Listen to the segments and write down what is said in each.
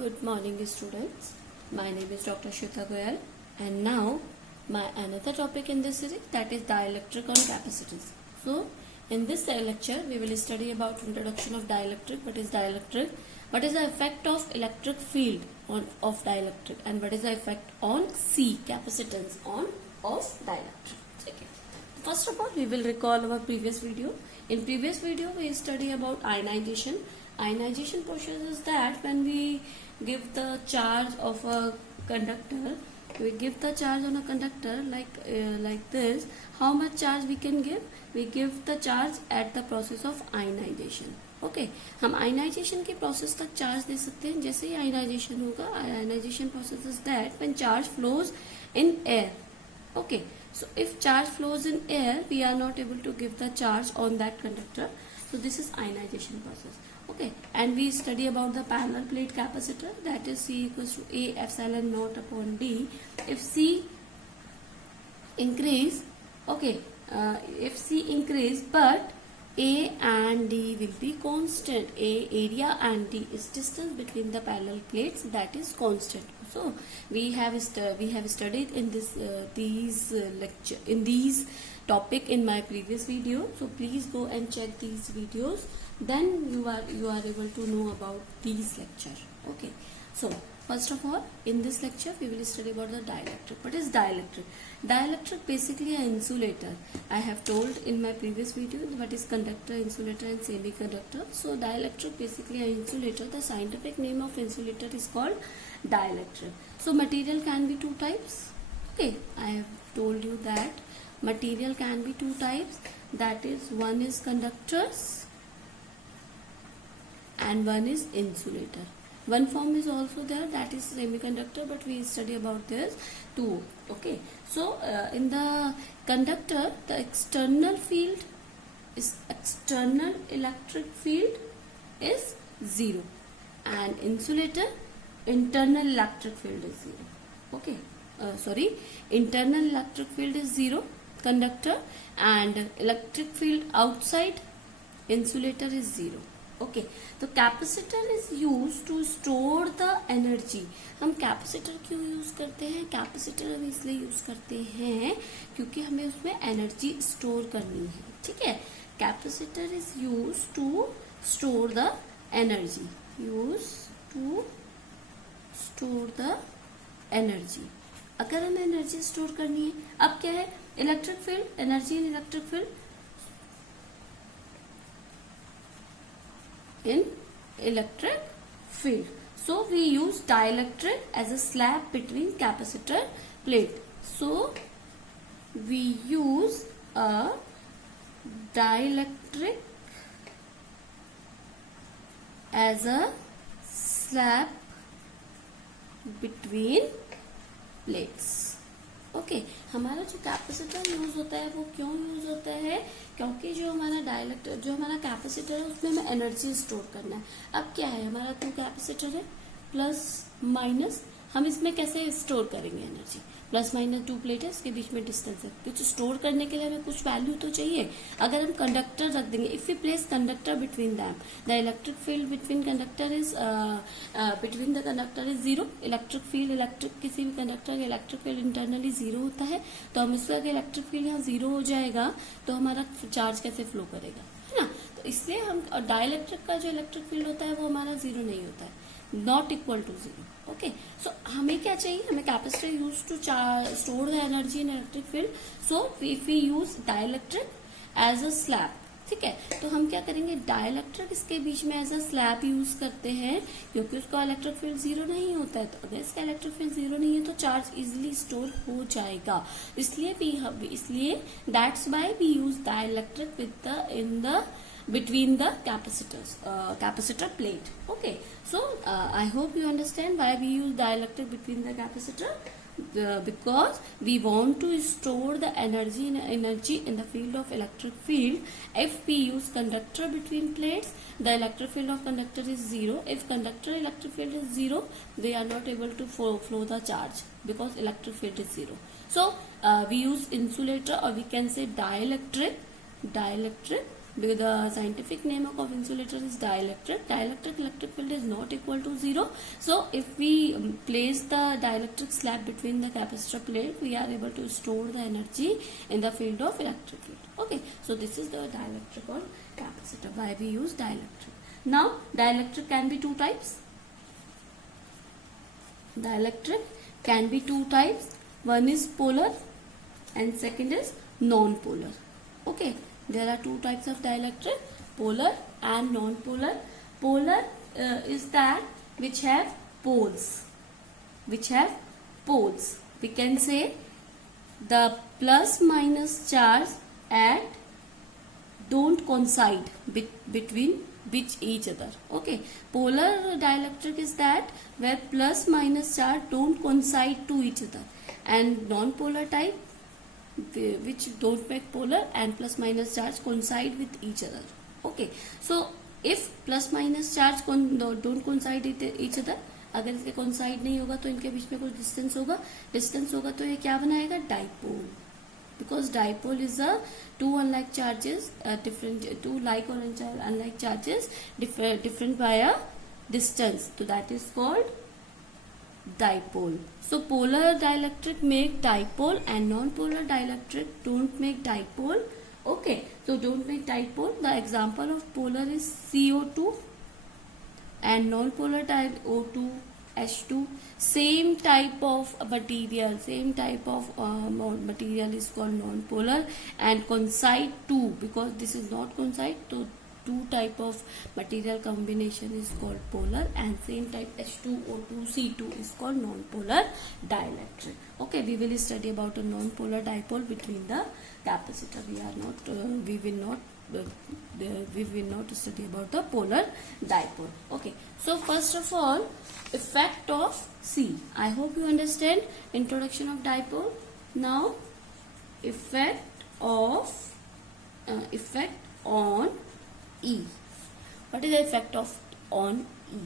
Good morning, students. My name is Dr. Shweta Goyal, and now my another topic in this series, that is dielectric on capacitance. So, in this lecture, we will study about introduction of dielectric. What is dielectric? What is the effect of electric field of dielectric, and what is the effect on C, capacitance of dielectric. Okay. First of all, we will recall our previous video. In previous video, we study about ionization. Ionization process is that when we give the charge of a conductor, we give the charge on a conductor like this. How much charge we can give? We give the charge at the process of ionization. Okay हम ionization के process तक charge दे सकते हैं. जैसे ही ionization होगा, ionization process is that when charge flows in air. Okay, so if charge flows in air, we are not able to give the charge on that conductor. So this is ionization process. Okay, and we study about the parallel plate capacitor, that is C equals to A epsilon naught upon D. If C increase, okay, if C increase but A and D will be constant. A area and D is distance between the parallel plates, that is constant. So we have studied in this these topic in my previous video. So please go and check these videos. Then you are able to know about these lecture. Okay. So first of all, in this lecture we will study about the dielectric. What is dielectric? Dielectric basically an insulator. I have told in my previous video what is conductor, insulator and semiconductor. So dielectric basically an insulator. The scientific name of insulator is called dielectric. So material can be two types. Okay, I have told you that material can be two types. That is, one is conductors and one is insulator. One form is also there, that is semiconductor, but we study about this too. Okay, so in the conductor, the external field is external electric field is 0, and insulator internal electric field is 0. Okay, internal electric field is 0 conductor, and electric field outside insulator is 0. Okay, तो capacitor is use to store the energy. हम capacitor क्यों use करते हैं? Capacitor हम इसलिए use करते हैं क्योंकि हमें उसमें एनर्जी स्टोर करनी है. ठीक है, capacitor is use to store the energy. Use to store the energy. अगर हमें एनर्जी स्टोर करनी है, अब क्या है? Electric field, energy in electric field in electric field. So we use dielectric as a slab between capacitor plate. So we use a dielectric as a slab between plates. Okay, हमारा जो capacitor use होता है वो क्यों use होता है? क्योंकि जो हमारा डायलेक्टर, जो हमारा कैपेसिटर है, उसमें हमें एनर्जी स्टोर करना है. अब क्या है, हमारा टू कैपेसिटर है, प्लस माइनस. हम इसमें कैसे स्टोर करेंगे energy? Plus minus two plate है, इसके बीच में डिस्टेंस है. कुछ स्टोर करने के लिए हमें कुछ वैल्यू तो चाहिए. अगर हम कंडक्टर रख देंगे, if you place conductor between them, the electric field between conductor is between the conductor is 0. Electric field, electric किसी भी कंडक्टर का इलेक्ट्रिक फील्ड इंटरनली 0 होता है. तो हम इसका इलेक्ट्रिक फील्ड यहाँ 0 हो जाएगा, तो हमारा चार्ज कैसे फ्लो करेगा, है ना? तो इसलिए हम डाइलेक्ट्रिक का जो इलेक्ट्रिक फील्ड होता है वो हमारा 0 नहीं होता है, not equal to 0. Okay, so हमें क्या चाहिए? हमें capacitor use to store the energy in electric field. So if we use dielectric as a slab. ठीक है, तो हम क्या करेंगे? डाइलेक्ट्रिक इसके बीच में एज अ स्लैब यूज करते हैं, क्योंकि उसका इलेक्ट्रिक फील्ड 0 नहीं होता है. तो अगर इसका इलेक्ट्रिक फील्ड 0 नहीं है तो चार्ज इजिली स्टोर हो जाएगा. इसलिए that's why we use dielectric with the in the between the capacitor plate. Okay, so I hope you understand why we use dielectric between the capacitor, because we want to store the energy in the field of electric field. If we use conductor between plates, the electric field of conductor is 0. If conductor electric field is 0, they are not able to flow the charge because electric field is 0. So we use insulator, or we can say dielectric The scientific name of insulator is dielectric. Dielectric electric field is not equal to 0. So if we place the dielectric slab between the capacitor plate, we are able to store the energy in the field of electric field. Okay, so this is the dielectric on capacitor, why we use dielectric. Now dielectric can be two types. Dielectric can be two types. One is polar and second is non-polar. Okay, there are two types of dielectric, polar and non-polar. Polar is that which have poles. Which have poles. We can say the plus minus charge at don't coincide between each other. Okay, polar dielectric is that where plus minus charge don't coincide to each other, and non-polar type which don't make polar and plus minus charge coincide with each other. Okay, so if plus minus charge don't coincide with each other, अगर इसके coincide नहीं होगा तो इनके बीच में कुछ distance होगा तो ये क्या बनाएगा, dipole. Because dipole is a two unlike charges, two like or unlike charges different by a distance. So that is called dipole. So polar dielectric make dipole and non-polar dielectric don't make dipole. Okay, so don't make dipole. The example of polar is CO2 and non-polar type O2, H2. Same type of material, material is called non-polar, and coincide two, because this is not coincide, so two type of material combination is called polar, and same type H2O2 C2 is called non-polar dielectric. Okay, we will study about a non-polar dipole between the capacitor. We will not study about the polar dipole. Okay, so first of all, effect of C. I hope you understand introduction of dipole. Now effect on E. What is the effect of on E?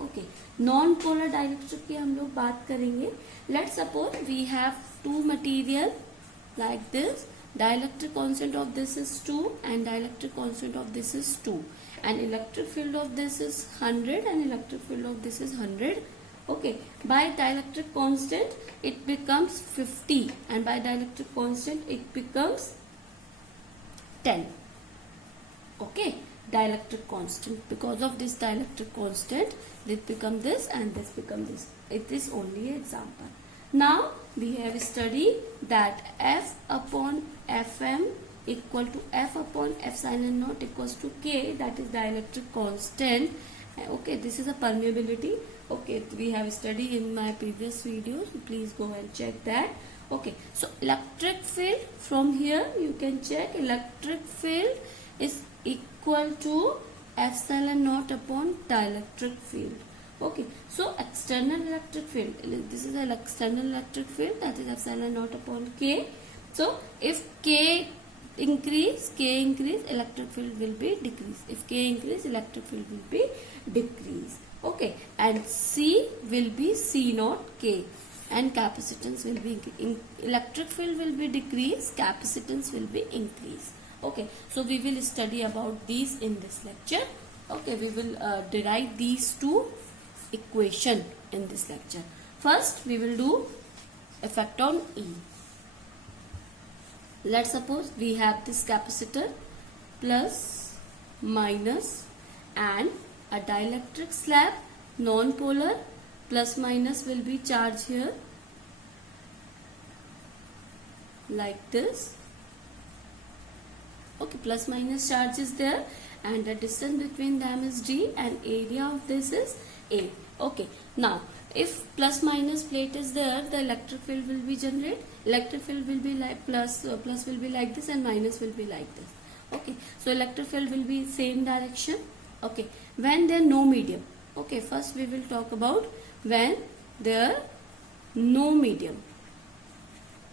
Okay, non-polar dielectric की हम लोग बात करेंगे. Let's suppose we have two material like this. Dielectric constant of this is 2 and dielectric constant of this is 2, and electric field of this is 100 and electric field of this is 100. Okay, by dielectric constant it becomes 50, and by dielectric constant it becomes 10. Okay, dielectric constant, because of this dielectric constant this become this and this become this. It is only an example. Now we have studied that F upon Fm equal to F upon epsilon naught equals to K, that is dielectric constant. Okay, this is a permeability. Okay, we have studied in my previous videos, please go and check that. Okay, so electric field, from here you can check electric field is equal to epsilon naught upon dielectric field. Okay, so external electric field, this is an external electric field, that is epsilon naught upon K. So if K increase, electric field will be decrease. If K increase, electric field will be decrease. Okay, and C will be C naught K, and capacitance will be electric field will be decrease, capacitance will be increase. Okay, so we will study about these in this lecture. Okay, we will derive these two equation in this lecture. First we will do effect on E. Let's suppose we have this capacitor plus minus and a dielectric slab, non-polar, plus minus will be charged here like this. Okay, plus minus charge is there and the distance between them is D and area of this is A. Okay, now if plus minus plate is there, the electric field will be generated. Electric field will be like plus will be like this and minus will be like this. Okay, so electric field will be same direction. Okay, when there no medium. Okay, first we will talk about when there no medium.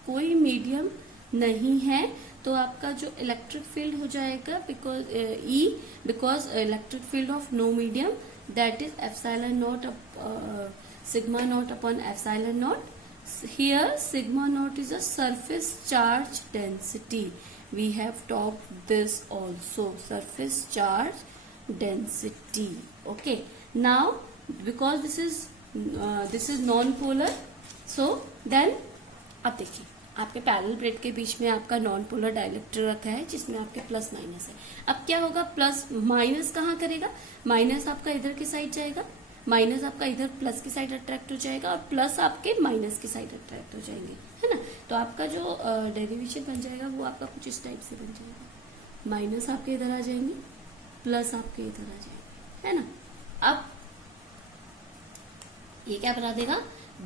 कोई medium नहीं है तो आपका जो electric field हो जाएगा because electric field of no medium, that is epsilon naught sigma naught upon epsilon naught. Here sigma naught is a surface charge density, we have talked this also, surface charge density. Okay, now because this is non polar, so then अब देखिए आपके parallel plate के बीच में आपका non polar dielectric रखा है जिसमें आपके प्लस माइनस है। अब क्या होगा, प्लस माइनस कहाँ करेगा, माइनस आपका इधर की साइड जाएगा, माइनस आपका इधर प्लस की साइड अट्रैक्ट हो जाएगा और प्लस आपके माइनस की साइड अट्रैक्ट हो जाएंगे, है ना। तो आपका जो डेरिवेशन बन जाएगा वो आपका कुछ इस टाइप से बन जाएगा, माइनस आपके इधर आ जाएंगे, प्लस आपके इधर आ जाएंगे, है ना। अब ये क्या बना देगा,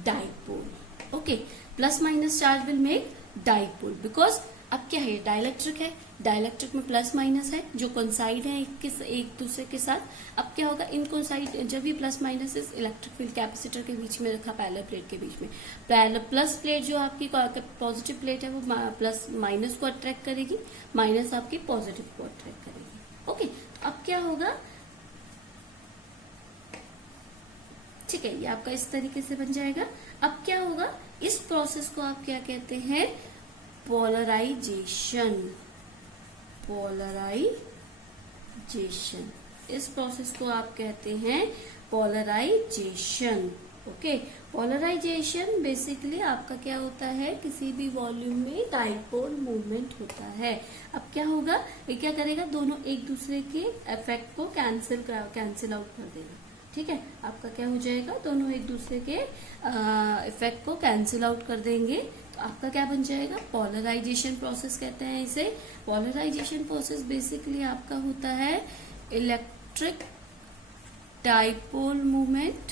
dipole. Okay, plus minus charge will make dipole, because अब क्या है, डाइलेक्ट्रिक है, डाइलेक्ट्रिक में प्लस माइनस है जो कोइंसाइड है एक दूसरे के साथ। अब क्या होगा, इन कोइंसाइड जब भी प्लस माइनस इस इलेक्ट्रिक फील्ड कैपेसिटर के बीच में रखा, पैरेलल प्लेट के बीच में, प्लस प्लेट जो आपकी पॉजिटिव प्लेट है वो प्लस माइनस को अट्रैक्ट करेगी, माइनस आपकी पॉजिटिव को अट्रैक्ट करेगी। ओके, अब क्या होगा, ठीक है, ये आपका इस तरीके से बन जाएगा। अब क्या होगा, इस प्रोसेस को आप क्या कहते हैं, पोलराइजेशन। पोलराइजेशन, इस प्रोसेस को आप कहते हैं पोलराइजेशन। ओके, पोलराइजेशन बेसिकली आपका क्या होता है, किसी भी वॉल्यूम में डाइपोल मूवमेंट होता है। अब क्या होगा, ये क्या करेगा, दोनों एक दूसरे के इफेक्ट को कैंसिल आउट कर देगा। ठीक है, आपका क्या हो जाएगा, दोनों एक दूसरे के इफेक्ट को कैंसिल आउट कर देंगे, तो आपका क्या बन जाएगा, पोलराइजेशन प्रोसेस कहते हैं इसे। पोलराइजेशन प्रोसेस बेसिकली आपका होता है electric dipole movement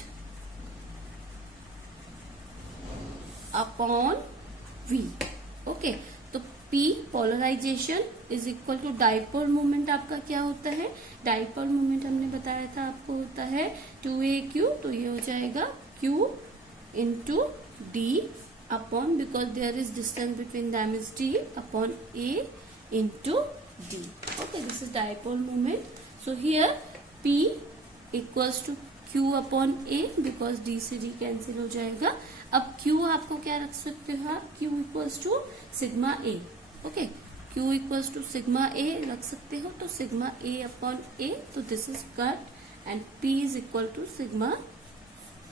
upon V। Okay, तो P polarization is equal to dipole movement. आपका क्या होता है, डाइपोल मूवमेंट हमने बताया था आपको होता है 2AQ, तो ये हो जाएगा Q into D upon, because there is distance between them is D upon A into D। Okay, this is dipole movement. So here P equals to Q upon A, because D से D cancel हो जाएगा। अब Q आपको क्या रख सकते हो, Q equals to sigma A। ओके, Q equals to sigma A रख सकते हो, तो सिग्मा A अपॉन A, तो this is cut and P is equal to sigma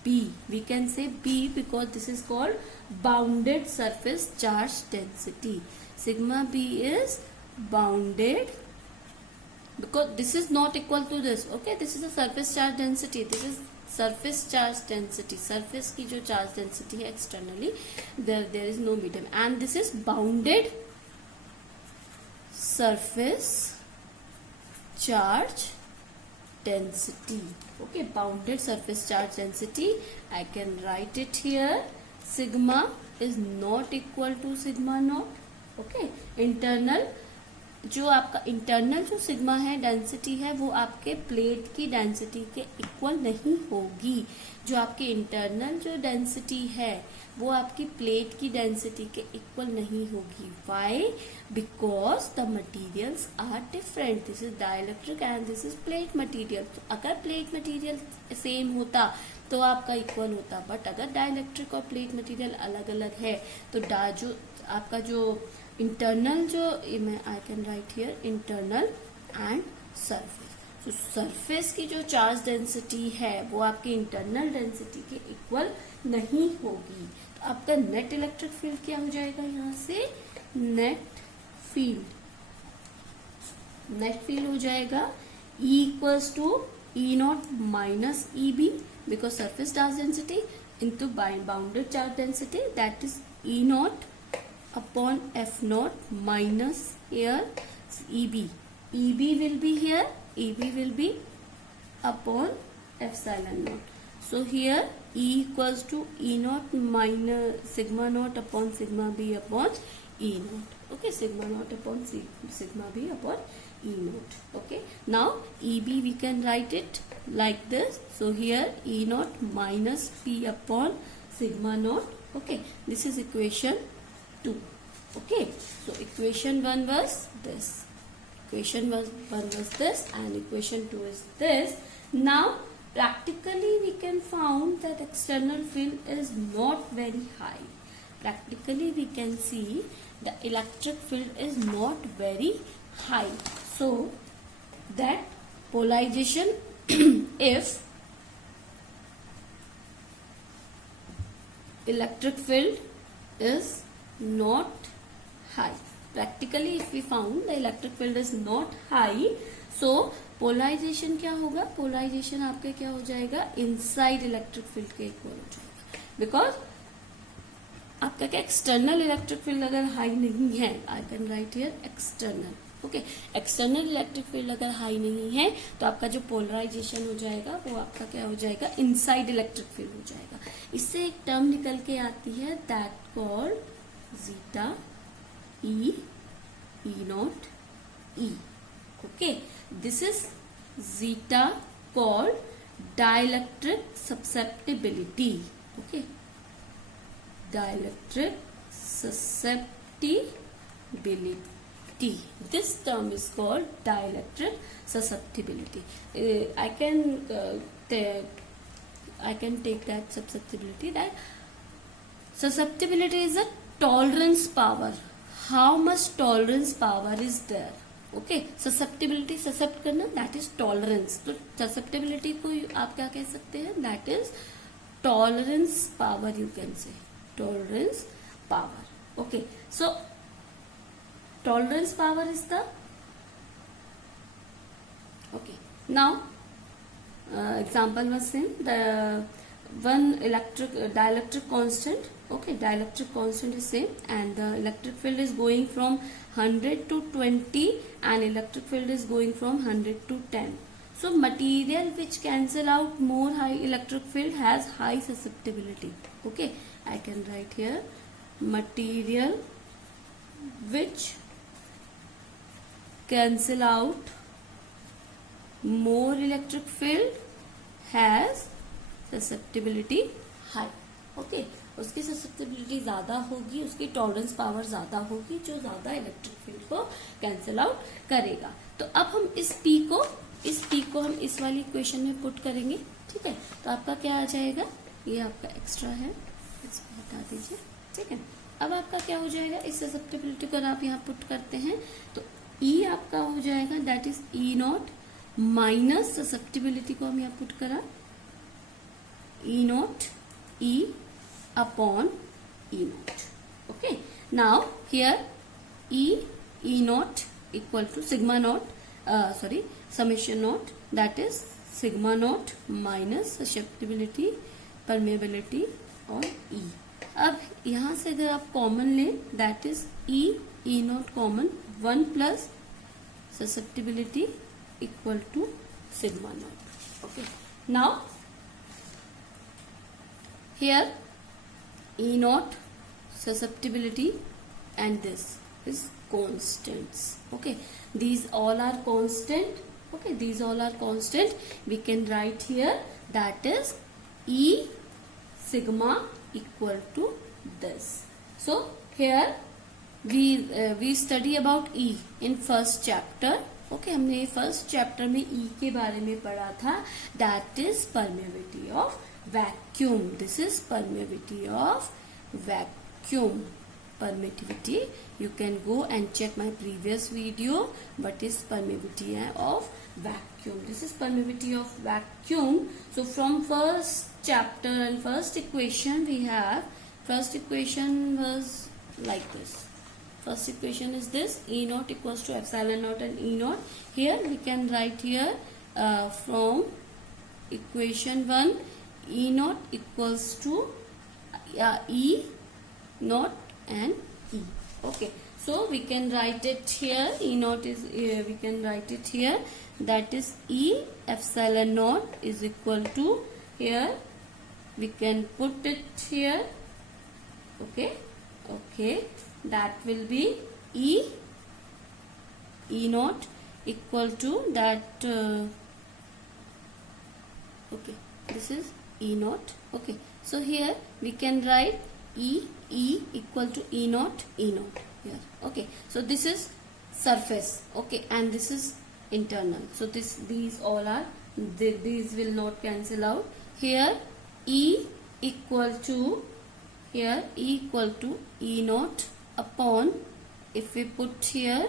B। We can say B because this is called bounded surface charge density. Sigma B is bounded because this is not equal to this. Okay, this is a surface charge density, this is surface charge density, surface की जो charge density है externally, there is no medium, and this is bounded surface charge density. Okay, bounded surface charge density, I can write it here, sigma is not equal to sigma naught. Okay, internal जो आपका internal जो sigma है density है वो आपके plate की density के equal नहीं होगी। जो आपके इंटरनल जो डेंसिटी है वो आपकी प्लेट की डेंसिटी के इक्वल नहीं होगी। Why? Because the materials are different, this is dielectric and this is plate material. अगर प्लेट मटेरियल सेम होता तो आपका इक्वल होता, बट अगर डाइलेक्ट्रिक और प्लेट मटेरियल अलग अलग है तो जो आपका जो इंटरनल जो आई can write here internal and surface, तो सरफेस की जो चार्ज डेंसिटी है वो आपकी इंटरनल डेंसिटी के इक्वल नहीं होगी। तो आपका नेट इलेक्ट्रिक फील्ड क्या हो जाएगा, यहाँ से नेट फील्ड हो जाएगा E equals to E not minus EB, because surface charge density into bounded charge density, that is E not upon F naught minus here EB. EB will be here, EB will be upon epsilon naught. So here E equals to E naught minus sigma naught upon sigma B upon E naught. Okay, sigma naught upon sigma B upon E naught. Okay, now EB we can write it like this. So here E naught minus P upon sigma naught. Okay, this is equation 2. Okay, so equation 1 was this, equation 1 was this, and equation 2 is this. Now practically we can found that external field is not very high. Practically we can see the electric field is not very high. So that polarization if electric field is not high, practically if we found the electric field is not high, so polarization क्या होगा, polarization आपका क्या हो जाएगा, inside electric field के equal हो जाएगा, because आपका क्या एक्सटर्नल इलेक्ट्रिक फील्ड अगर हाई नहीं है, I can write here external, okay, external electric field अगर हाई नहीं है तो आपका जो पोलराइजेशन हो जाएगा वो आपका क्या हो जाएगा, इनसाइड इलेक्ट्रिक फील्ड हो जाएगा. इससे एक टर्म निकल के आती है that called zeta E naught E. Okay, this is zeta called dielectric susceptibility. Okay, dielectric susceptibility. This term is called dielectric susceptibility. I can take that susceptibility. That susceptibility is a tolerance power. How much tolerance power is there? Okay, susceptibility, ससेप्ट करना, that is tolerance. तो susceptibility को आप क्या कह सकते हैं, that is tolerance power, you can say tolerance power. Okay, so tolerance power is the, okay, now example was same, the one dielectric constant, okay, dielectric constant is same and the electric field is going from 100 to 20 and electric field is going from 100 to 10. So material which cancel out more high electric field has high susceptibility. Okay, I can write here material which cancel out more electric field has susceptibility high. Okay, उसकी susceptibility ज्यादा होगी, उसकी tolerance power ज्यादा होगी, जो ज्यादा electric field को cancel out करेगा. तो अब हम इस पी को हम इस वाली इक्वेशन में पुट करेंगे. ठीक है, तो आपका क्या आ जाएगा, ये आपका एक्स्ट्रा है, इसको हटा दीजिए. ठीक है, अब आपका क्या हो जाएगा, इस ससेप्टिबिलिटी को आप यहाँ पुट करते हैं तो ई आपका हो जाएगा that is E naught minus susceptibility को हम यहाँ पुट करा E naught E upon E naught. Okay, now here E naught equal to sigma naught, summation naught, that is sigma naught minus susceptibility, permeability और E. अब यहाँ से अगर आप कॉमन लें that is E naught common 1 plus susceptibility equal to sigma naught. Okay, now here E naught susceptibility and this is constants. Okay, these all are constant. Okay, these all are constant. We can write here that is E sigma equal to this. So here we study about E in first chapter. Okay, हमने first chapter में E के बारे में पढ़ा था. That is permeability of vacuum. This is permeability of vacuum. Permittivity, you can go and check my previous video. What is permeability of vacuum? This is permeability of vacuum. So from first chapter and first equation we have, first equation was like this. First equation is this, E naught equals to epsilon naught and E naught. Here we can write here from equation 1, E naught equals to E naught and E. Okay, so we can write it here, E naught is, we can write it here, that is E epsilon naught is equal to, here we can put it here. Okay, okay, that will be E naught equal to that, okay, this is E naught. Okay, so here we can write E equal to E naught here. Okay, so this is surface. Okay, and this is internal. So these all are, these will not cancel out. Here E equal to, here E equal to E naught upon, if we put here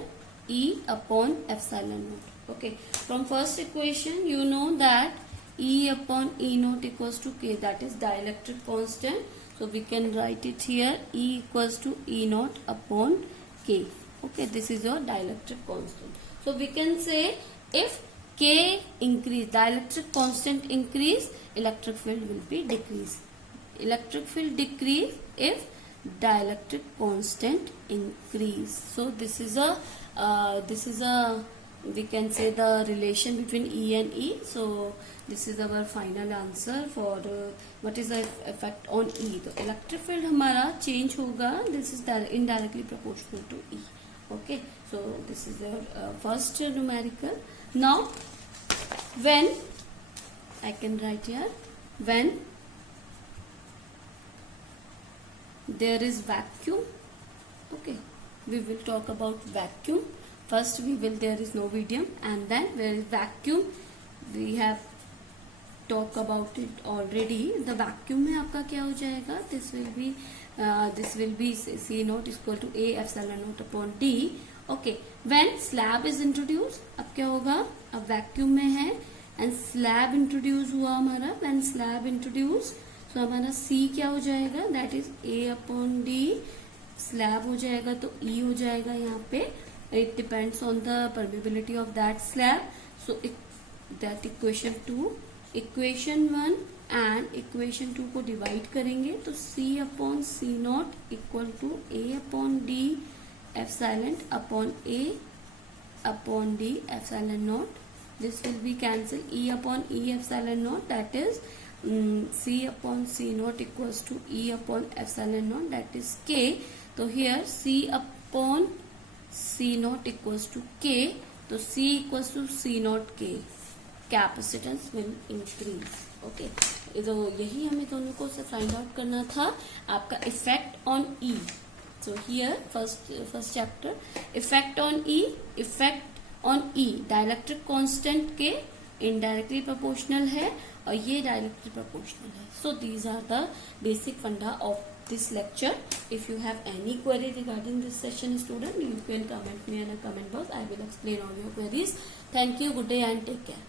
E upon epsilon naught. Okay, from first equation you know that E upon E naught equals to K, that is dielectric constant. So we can write it here, E equals to E naught upon K. Okay, this is your dielectric constant. So we can say if K increase, dielectric constant increase, electric field will be decrease. Electric field decrease if dielectric constant increase. So this is a we can say the relation between E and E. So this is our final answer for what is the effect on E. तो electric field हमारा change होगा, this is indirectly proportional to E. Okay, so this is our first numerical. Now when I can write here, when there is vacuum, okay, we will talk about vacuum. First there is no medium, and then where is vacuum, we have talk about it already. The vacuum में आपका क्या हो जाएगा, this will be C naught is equal to A epsilon naught upon D. Okay, when slab is introduced, अब क्या होगा, अब vacuum में है and slab introduce हुआ हमारा, when slab introduce, तो हमारा C क्या हो जाएगा, that is A upon D, slab हो जाएगा तो E हो जाएगा यहाँ पे. It depends on the permeability of that slab. So that equation 2, equation 1 and equation 2 को divide करेंगे तो C upon C naught equal to A upon D epsilon upon A upon D epsilon naught. This will be cancelled. E upon E epsilon naught, that is C upon C naught equals to E upon epsilon naught, that is K. So here C upon C naught equals to K. So C equals to C naught K. Capacitance will increase. Okay, तो यही हमें दोनों को से find out करना था. आपका effect on E. So here first chapter, effect on E, effect on E, dielectric constant के indirectly proportional है और ये directly proportional है. So these are the basic funda of this lecture. If you have any query regarding this session, student, you can comment me in a comment box. I will explain all your queries. Thank you. Good day and take care.